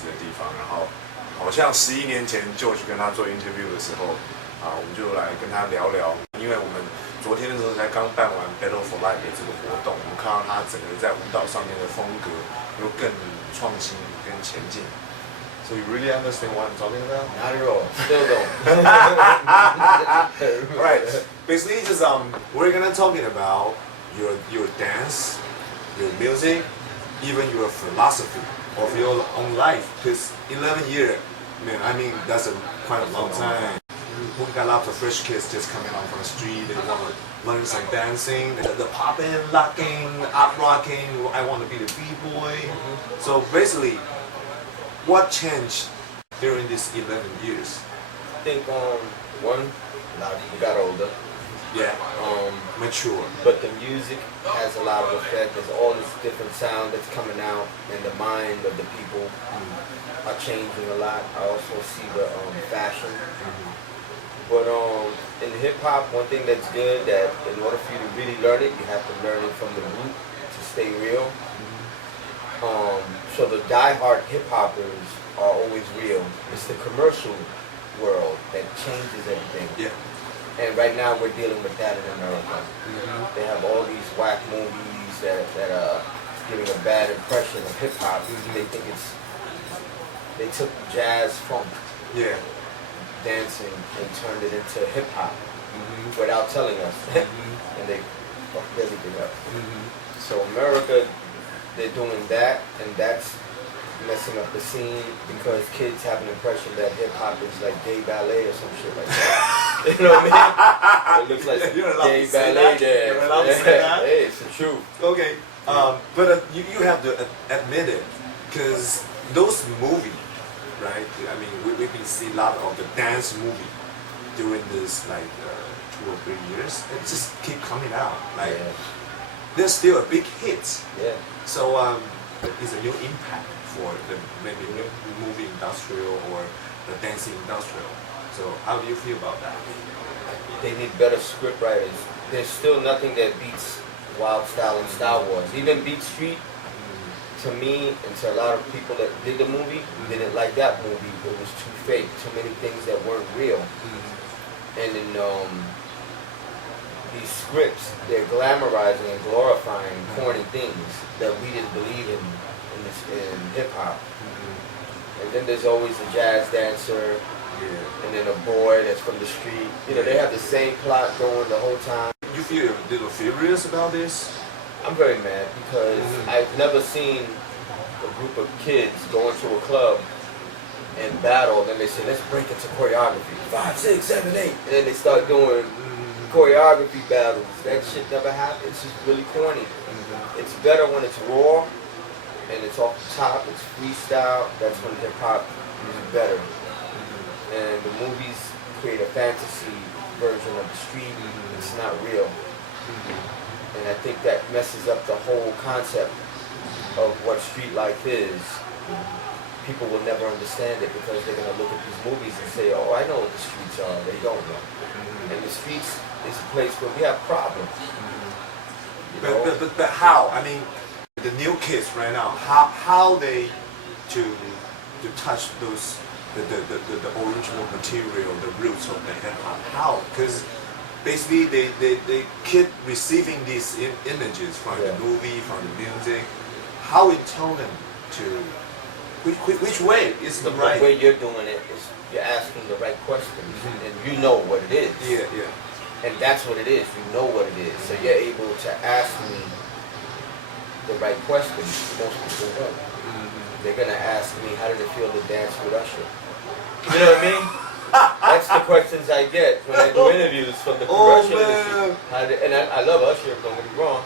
思的地方。然后好像11年前就去跟他做 interview 的时候，我们就来跟他聊聊，因为我们昨天的时候才刚办完 Battle for Life 的这个活动，我们看到他整个在舞蹈上面的风格又更创新、更前进。So you really understand what I'm talking about? Not at all. Still don't. Right. Basically, just we're gonna talking about your dance, your music, even your philosophy of your own life. Because 11 years, man, I mean that's quite a long time. We got lots of fresh kids just coming out from the street. They want to learn some dancing, the popping, locking, up rocking. I want to be the b-boy. So basically, what changed during these 11 years? I think one, a lot of people got older. Yeah. Mature. But the music has a lot of effect. There's all this different sound that's coming out, and the mind of the people are changing a lot. I also see the fashion. But in hip hop, one thing that's good that in order for you to really learn it, you have to learn it from the root to stay real. So the die-hard hip hoppers are always real. It's the commercial world that changes everything. Yeah. And right now we're dealing with that in America. They have all these whack movies that are giving a bad impression of hip hop. They think they took jazz funk. Yeah. Dancing and turned it into hip hop without telling us, and they fucked everything up. So America, they're doing that, and that's messing up the scene because kids have an impression that hip hop is like gay ballet or some shit like that. You know what I mean? It looks like gay ballet there. You're allowed to say that? Hey, it's the truth. Okay, but you have to admit it, because those movies, right? I mean, we've been seeing a lot of the dance movie during this like 2 or 3 years. It just keep coming out. Like they're still a big hit. Yeah. So it's a new impact for the maybe new movie industrial or the dancing industrial. So how do you feel about that? They need better script writers. There's still nothing that beats Wild Style and Star Wars. Even Beat Street, to me and to a lot of people that did the movie, didn't like that movie. It was too fake, too many things that weren't real. And in these scripts, they're glamorizing and glorifying corny things that we didn't believe in hip hop. And then there's always a jazz dancer, and then a boy that's from the street. You know, they have the same plot going the whole time. You feel a little furious about this? I'm very mad because I've never seen a group of kids go into a club and battle, and then they say, let's break into choreography. 5, 6, 7, 8. And then they start doing choreography battles. That shit never happened. It's just really corny. It's better when it's raw and it's off the top, it's freestyle. That's when hip hop is better. And the movies create a fantasy version of the street. It's not real. And I think that messes up the whole concept of what street life is. People will never understand it because they're going to look at these movies and say, oh, I know what the streets are. They don't know. And the streets is a place where we have problems. But how? I mean, the new kids right now, how they to touch those the original material, the roots of the hip hop? How? Because basically they keep receiving these images from the movie, from the music. How it tell them to which way is the right? The way you're doing it is you're asking the right questions, and you know what it is. Yeah. And that's what it is. You know what it is. So you're able to ask me the right questions. Most people won't. They're gonna ask me, how did it feel to dance with Usher? You know what I mean? That's the questions I get when I do interviews from the commercial industry. And I love Usher, don't get me wrong,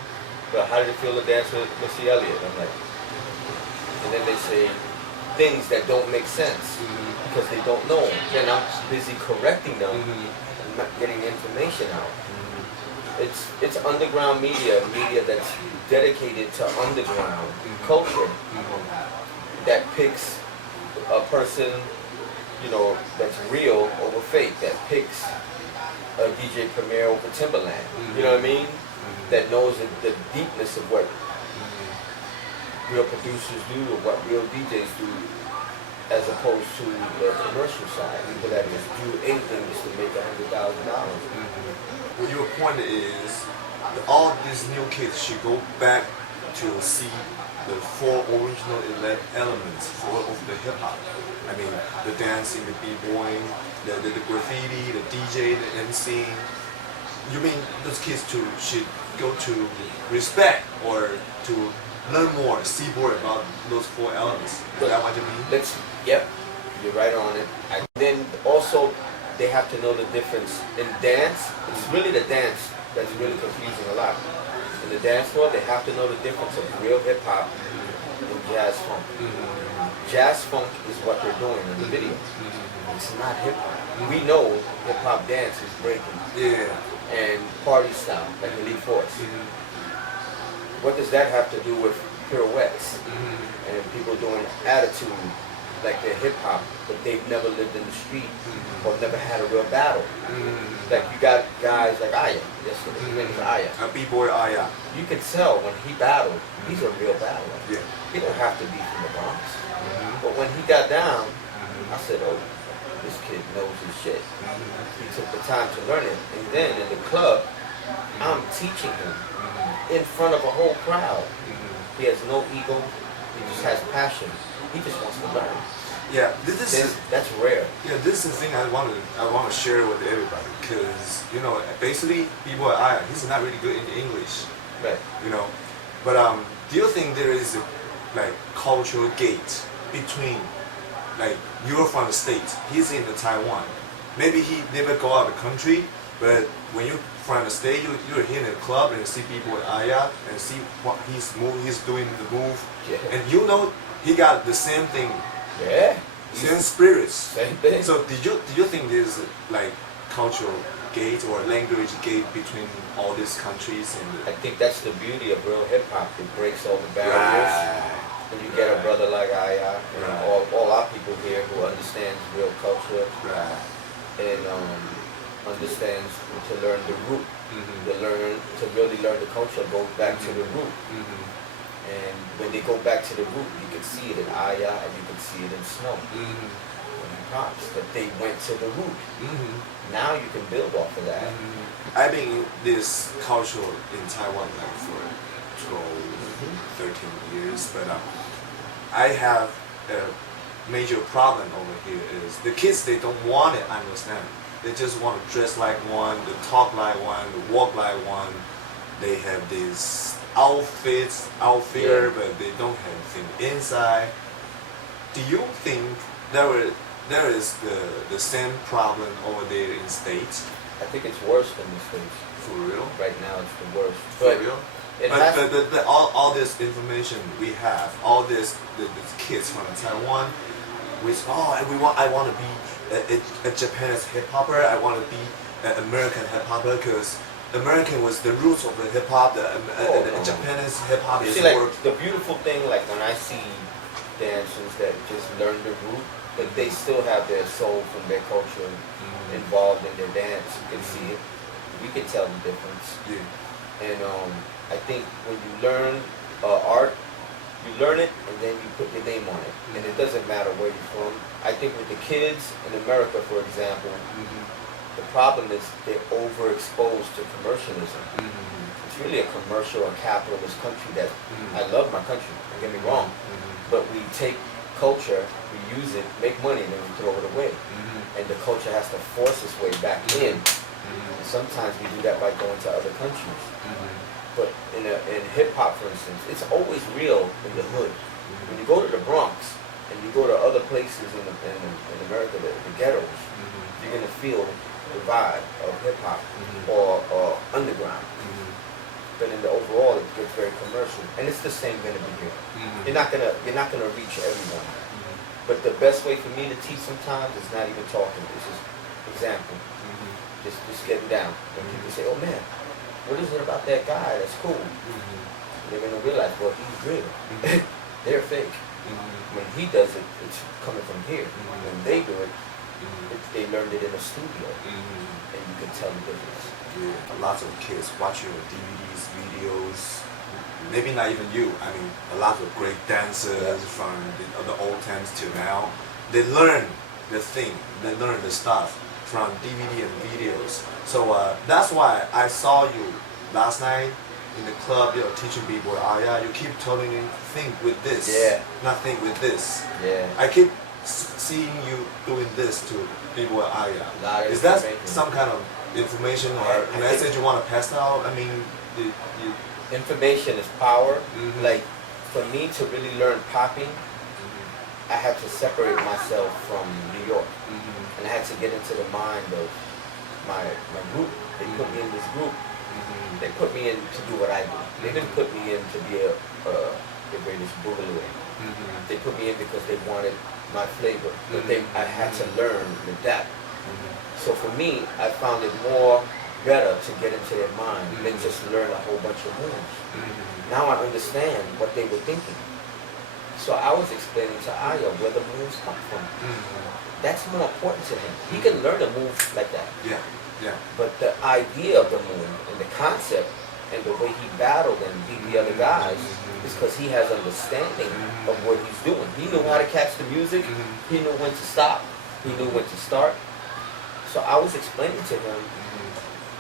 but how did it feel to dance with Missy Elliott? I'm like, and then they say things that don't make sense because they don't know. Then I'm busy correcting them and not getting the information out. It's underground media that's dedicated to underground culture that picks a person, you know, that's real over fake, that picks a DJ Premier over Timberland. You know what I mean? That knows the deepness of what real producers do or what real DJs do. as opposed to the commercial side. People that just do anything just to make $100,000. Well, your point is that all these new kids should go back to see the four original elements of the hip hop. I mean, the dancing, the b-boying, the graffiti, the DJ, the MCing. You mean those kids should go to respect or to learn more, see more about those four elements? Is that what you mean? Yep, you're right on it. And then also, they have to know the difference in dance. It's really the dance that's really confusing a lot. In the dance world, they have to know the difference of real hip hop and jazz funk. Jazz funk is what they're doing in the video. It's not hip hop. We know hip hop dance is breaking. Yeah. And party style, like Elite Force. What does that have to do with pirouettes and people doing attitude like they're hip hop, but they've never lived in the street or never had a real battle? Like you got guys like Aya, yesterday, his name is Aya. A b-boy Aya. You can tell when he battled, he's a real battler. Yeah. He don't have to be from the Bronx. But when he got down, I said, oh, this kid knows his shit. He took the time to learn it. And then in the club, I'm teaching him in front of a whole crowd. He has no ego. He just has passion. He just wants to learn. Yeah, that's rare. Yeah, this is the thing I want to share with everybody, because basically b-boy Aya, he's not really good in English. Right. But do you think there is a cultural gate between you're from the States, he's in the Taiwan. Maybe he never go out of the country, but when you're from the States, you're here in the club and you see b-boy Aya and see what he's doing the move, and he got the same thing. Yeah. Same spirits. Same thing. So did you think there's cultural gate or language gate between all these countries? I think that's the beauty of real hip hop. It breaks all the barriers. Right. And you get a brother like Aya, all our people here who understands real culture and understands to learn the root. To really learn the culture, go back to the root. And when they go back to the root, you can see it in Aya and you can see it in Snow. Props that they went to the root. Now you can build off of that. I've been in this culture in Taiwan for 12, 13 years, but I have a major problem over here is the kids, they don't want to understand. They just want to dress like one, to talk like one, to walk like one. They have these outfits out there, but they don't have anything inside. Do you think there is the same problem over there in States? I think it's worse than the States. For real? Right now it's the worst. For real? But all this information we have, all the kids from Taiwan, which I want to be a Japanese hip hopper. I want to be an American hip hopper because American was the roots of the hip hop. The Japanese hip hop is more. The beautiful thing, like when I see dancers that just learn the root, but they still have their soul from their culture involved in their dance. You can see it. We can tell the difference. Yeah. And I think when you learn art, you learn it and then you put your name on it. And it doesn't matter where you're from. I think with the kids in America, for example, the problem is they're overexposed to commercialism. It's really a commercial and capitalist country that I love my country, don't get me wrong. But we take culture, we use it, make money, and then we throw it away. And the culture has to force its way back in. And sometimes we do that by going to other countries. But in hip hop, for instance, it's always real in the hood. When you go to the Bronx and you go to other places in America, the ghettos, you're gonna feel the vibe of hip hop or underground. But in the overall, it gets very commercial, and it's the same gonna be here. You're not gonna reach everyone. But the best way for me to teach sometimes is not even talking. It's just example. Just getting down. And people say, "Oh man, what is it about that guy that's cool?" They're gonna realize, well, he's real. They're fake. When he does it, it's coming from here. When they do it, they learned it in a studio, and you can tell the difference. Yeah, lots of kids watch your DVDs, videos. Maybe not even you. I mean, a lot of great dancers from the old times till now. they learn the thing, they learn the stuff from DVD and videos. So that's why I saw you last night in the club, teaching people. Oh yeah, you keep telling me think with this, not think with this. Yeah. I keep seeing you doing this to people. Oh yeah. Is that some kind of information or message you want to pass out? I mean, information is power. Like for me to really learn popping, I had to separate myself from New York, and I had to get into the mind of my group. They put me in this group. They put me in to do what I do. They didn't put me in to be the greatest Boogaloo. They put me in because they wanted my flavor, but I had to learn the depth. So for me, I found it more better to get into their mind than just learn a whole bunch of moves. Now I understand what they were thinking. So I was explaining to Aya where the moves come from. That's more important to him. He can learn a move like that. Yeah. But the idea of the move and the concept and the way he battled and beat the other guys is because he has understanding of what he's doing. He knew how to catch the music. He knew when to stop. He knew when to start. So I was explaining to him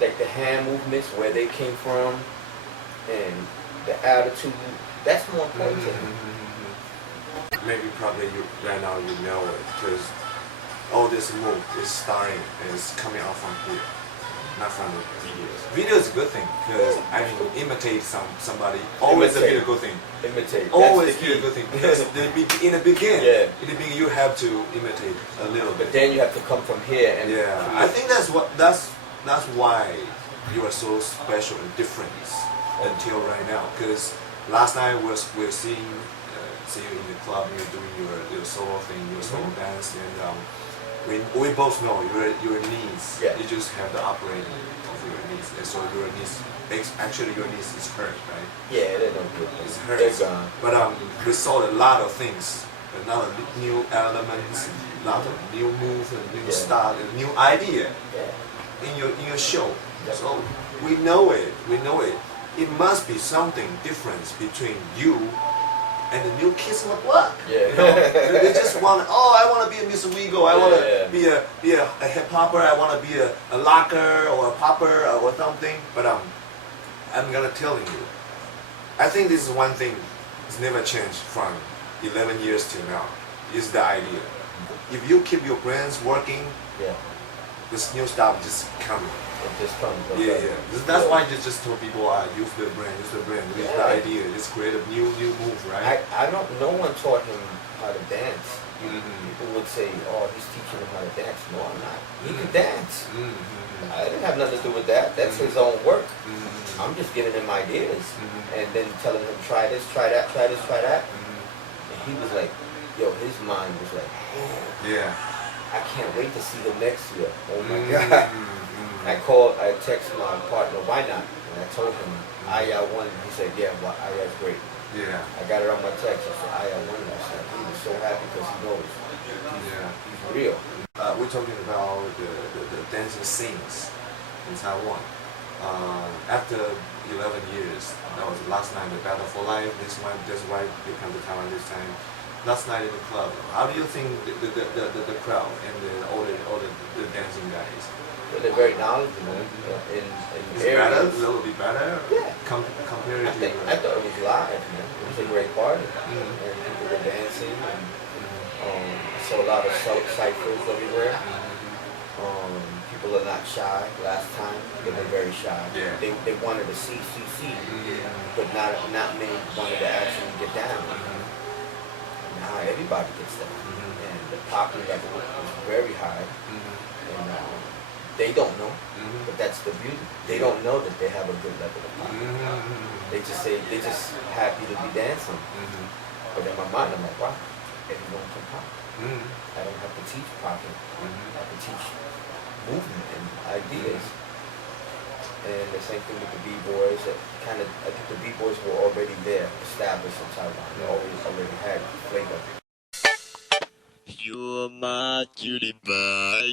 like the hand movements, where they came from, and the attitude. That's more important to him. Maybe probably right now you know it because all this move is starting and it's coming out from here, not from the videos. Video is a good thing because I mean imitate somebody always a good thing. Imitate. Always be a good thing because in the beginning, you have to imitate a little bit. But then you have to come from here and I think that's why you are so special and different until right now. Because last night we're seeing you in the club, you're doing your solo thing, your solo dance, and we both know your knees. You just have the operating of your knees, and so your knees actually your knees is hurt, right? Yeah, they don't good. It's hurt. They're gone. But we saw a lot of things, a lot of new elements, a lot of new moves, and new style, and new idea in your show. So we know it. It must be something different between you and the new kids on the block. They just want. I want to be a Mr. Wigo. I want to be a hip hopper. I want to be a locker or a popper or something. But I'm gonna tell you. I think this is one thing that's never changed from 11 years till now. Is the idea. If you keep your brains working, this new stuff just coming. It just comes. That's why I just told people, use the brain, use the idea, just create a new move, right? No one taught him how to dance. People would say, oh, he's teaching him how to dance. No, I'm not. He can dance. I didn't have nothing to do with that. That's his own work. I'm just giving him ideas and then telling him, try this, try that, try this, try that. And he was like, his mind was like, I can't wait to see him next year. Oh my God. I texted my partner, why not? And I told him, Aya won. He said, well, Aya's great. I got it on my text. I said, Aya won last night. He was so happy because he knows he's real. We're talking about the dancing scenes in Taiwan. After 11 years, that was last night, the Battle for Life. That's why they come to Taiwan this time. Last night in the club. How do you think the crowd and all the dancing guys? They're very knowledgeable in better, a little bit better. Compared to. I thought it was live, man. It was a great party, and people were dancing, and I saw a lot of ciphers everywhere. People are not shy. Last time they were very shy. They wanted to see, but not many wanted to actually get down. Now everybody gets down, and the popping level is very high, and they don't know, but that's the beauty. They don't know that they have a good level of pop. They just happy to be dancing. But in my mind, I'm like, wow, everyone can pop. I don't have to teach popping. I can teach movement and ideas. And the same thing with the B-boys. I think the B-boys were already there, established in Taiwan. They already had flavor. You're my cutie pie.